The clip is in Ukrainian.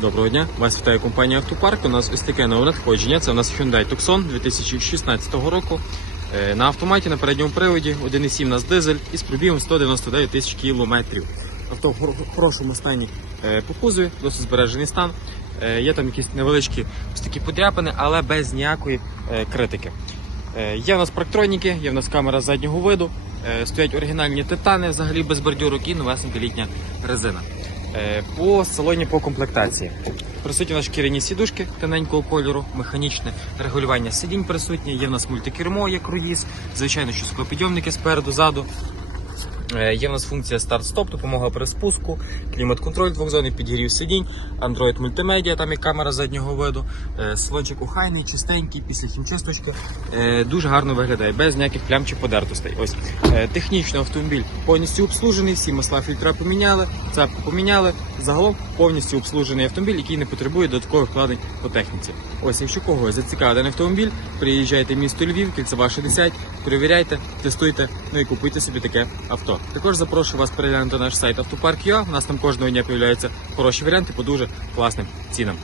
Доброго дня, вас вітає компанія Автопарк. У нас ось таке нове надходження. Це у нас Hyundai Tucson 2016 року. Е, На автоматі на передньому приводі 1,7 у нас дизель із пробігом 199 тисяч кілометрів. Авто в хор- хорошому стані е, по кузові, досить збережений стан. Е, Є там якісь невеличкі ось такі подряпини, але без ніякої критики. Є в нас парктроніки, є в нас камера заднього виду, стоять оригінальні титани, взагалі без бордюрок і новесенька літня резина. Е, По салоні по комплектації. Присутні у нас сідушки тоненького кольору, механічне регулювання сидінь присутнє, є в нас мультикермо, є круїз, звичайно, що склопідйомники спереду, ззаду. Е, Є в нас функція старт-стоп, допомога при спуску, клімат-контроль двохзонний, підігрів сидінь, Android мультимедіа, там є камера заднього виду, е, салончик охайний, чистенький, після хімчисточки. Дуже гарно виглядає, без ніяких плям чи подертостей. Ось технічно автомобіль повністю обслужений, всі масла фільтра поміняли, цепку поміняли. Загалом повністю обслужений автомобіль, який не потребує додаткових вкладень по техніці. Ось, якщо когось зацікавлений автомобіль, приїжджайте в місто Львів, кільцева 60, перевіряйте, тестуйте, ну і купуйте собі таке авто. Також запрошую вас переглянути наш сайт Автопарк.ua. У нас там кожного дня появляються хороші варіанти по дуже класним цінам.